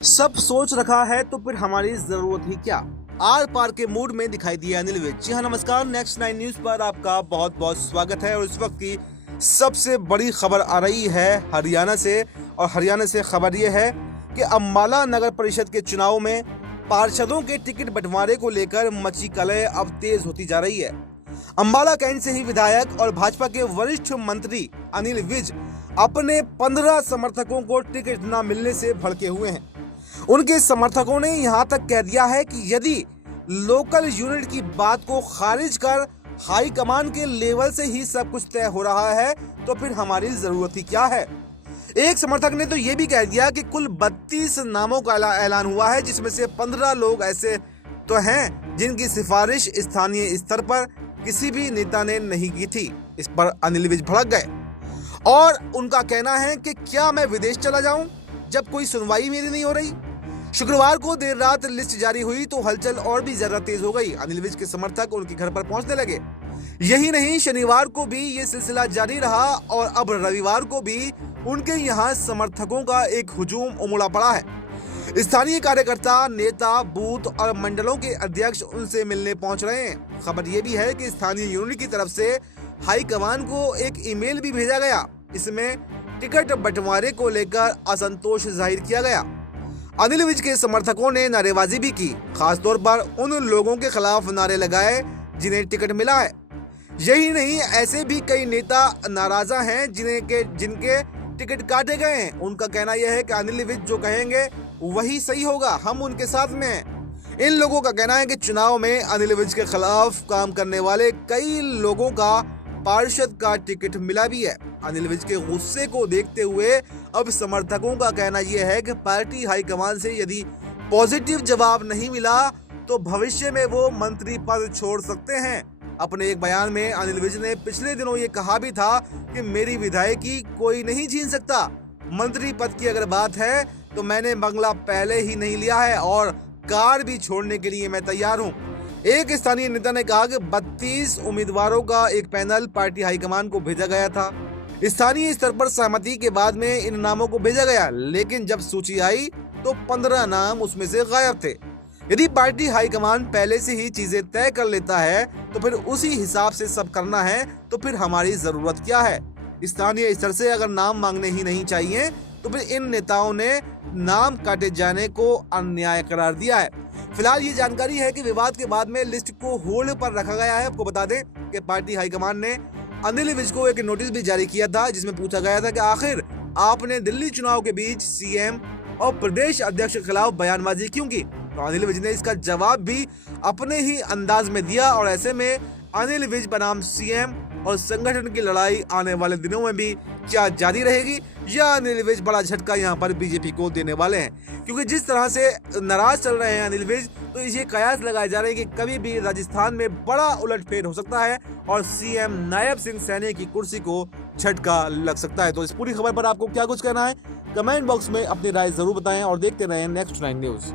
सब सोच रखा है तो फिर हमारी जरूरत ही क्या। आर पार के मूड में दिखाई दिया अनिल विज। जी हाँ, नमस्कार। नेक्स्ट 9 न्यूज पर आपका बहुत बहुत स्वागत है। और इस वक्त की सबसे बड़ी खबर आ रही है हरियाणा से। और हरियाणा से खबर यह है कि अम्बाला नगर परिषद के चुनाव में पार्षदों के टिकट बंटवारे को लेकर मची कलह अब तेज होती जा रही है। अम्बाला कैंट से ही विधायक और भाजपा के वरिष्ठ मंत्री अनिल विज अपने 15 समर्थकों को टिकट न मिलने से भड़के हुए हैं। उनके समर्थकों ने यहां तक कह दिया है कि यदि लोकल यूनिट की बात को खारिज कर हाई कमान के लेवल से ही सब कुछ तय हो रहा है तो फिर हमारी जरूरत ही क्या है। एक समर्थक ने तो यह भी कह दिया कि कुल 32 नामों का ऐलान हुआ है, जिसमें से 15 लोग ऐसे तो हैं जिनकी सिफारिश स्थानीय स्तर पर किसी भी नेता ने नहीं की थी। इस पर अनिल विज भड़क गए और उनका कहना है कि क्या मैं विदेश चला जाऊं जब कोई सुनवाई मेरी नहीं हो रही। शुक्रवार को देर रात लिस्ट जारी हुई तो हलचल और भी ज्यादा तेज हो गई। अनिल विज के समर्थक उनके घर पर पहुंचने लगे। यही नहीं, शनिवार को भी ये सिलसिला जारी रहा और अब रविवार को भी उनके यहाँ समर्थकों का एक हुजूम उमड़ा पड़ा है। स्थानीय कार्यकर्ता, नेता, बूथ और मंडलों के अध्यक्ष उनसे मिलने पहुंच रहे हैं। खबर यह भी है कि स्थानीय यूनिट की तरफ से हाई कमान को एक ईमेल भी भेजा गया। इसमें टिकट बंटवारे को लेकर असंतोष जाहिर किया गया। अनिल विज के समर्थकों ने नारेबाजी भी की, खासतौर पर उन लोगों के खिलाफ नारे लगाए जिन्हें टिकट मिला है। यही नहीं, ऐसे भी कई नेता नाराजा हैं जिनके टिकट काटे गए हैं। उनका कहना यह है कि अनिल विज जो कहेंगे वही सही होगा, हम उनके साथ में हैं। इन लोगों का कहना है कि चुनाव में अनिल विज के खिलाफ काम करने वाले कई लोगों का पार्षद का टिकट मिला भी है। अनिल विज के गुस्से को देखते हुए अब समर्थकों का कहना यह है कि पार्टी हाईकमान से यदि पॉजिटिव जवाब नहीं मिला तो भविष्य में वो मंत्री पद छोड़ सकते हैं। अपने एक बयान में अनिल विज ने पिछले दिनों ये कहा भी था कि मेरी विधायकी कोई नहीं छीन सकता। मंत्री पद की अगर बात है तो मैंने बंगला पहले ही नहीं लिया है और कार भी छोड़ने के लिए मैं तैयार हूँ। एक स्थानीय नेता ने कहा कि 32 उम्मीदवारों का एक पैनल पार्टी हाईकमान को भेजा गया था। स्थानीय स्तर पर सहमति के बाद में इन नामों को भेजा गया, लेकिन जब सूची आई तो 15 नाम उसमें से गायब थे। यदि पार्टी हाईकमान पहले से ही चीजें तय कर लेता है तो फिर उसी हिसाब से सब करना है तो फिर हमारी जरूरत क्या है। स्थानीय स्तर से अगर नाम मांगने ही नहीं चाहिए तो फिर इन नेताओं ने नाम काटे जाने को अन्याय करार दिया है। फिलहाल ये जानकारी है कि विवाद के बाद में लिस्ट को होल्ड पर रखा गया है। आपको बता दें कि पार्टी हाईकमान ने अनिल विज को एक नोटिस भी जारी किया था, जिसमें पूछा गया था कि आखिर आपने दिल्ली चुनाव के बीच सीएम और प्रदेश अध्यक्ष के खिलाफ बयानबाजी क्यों की। तो अनिल विज ने इसका जवाब भी अपने ही अंदाज में दिया और ऐसे में अनिल विज बनाम सीएम और संगठन की लड़ाई आने वाले दिनों में भी क्या जारी रहेगी या अनिल विज बड़ा झटका यहां पर बीजेपी को देने वाले हैं। क्योंकि जिस तरह से नाराज चल रहे हैं अनिल विज, तो ये कयास लगाए जा रहे हैं कि कभी भी राजस्थान में बड़ा उलटफेर हो सकता है और सीएम नायब सिंह सैनी की कुर्सी को झटका लग सकता है। तो इस पूरी खबर पर आपको क्या कुछ कहना है, कमेंट बॉक्स में अपनी राय जरूर बताएं और देखते रहें नेक्स्ट 9 न्यूज।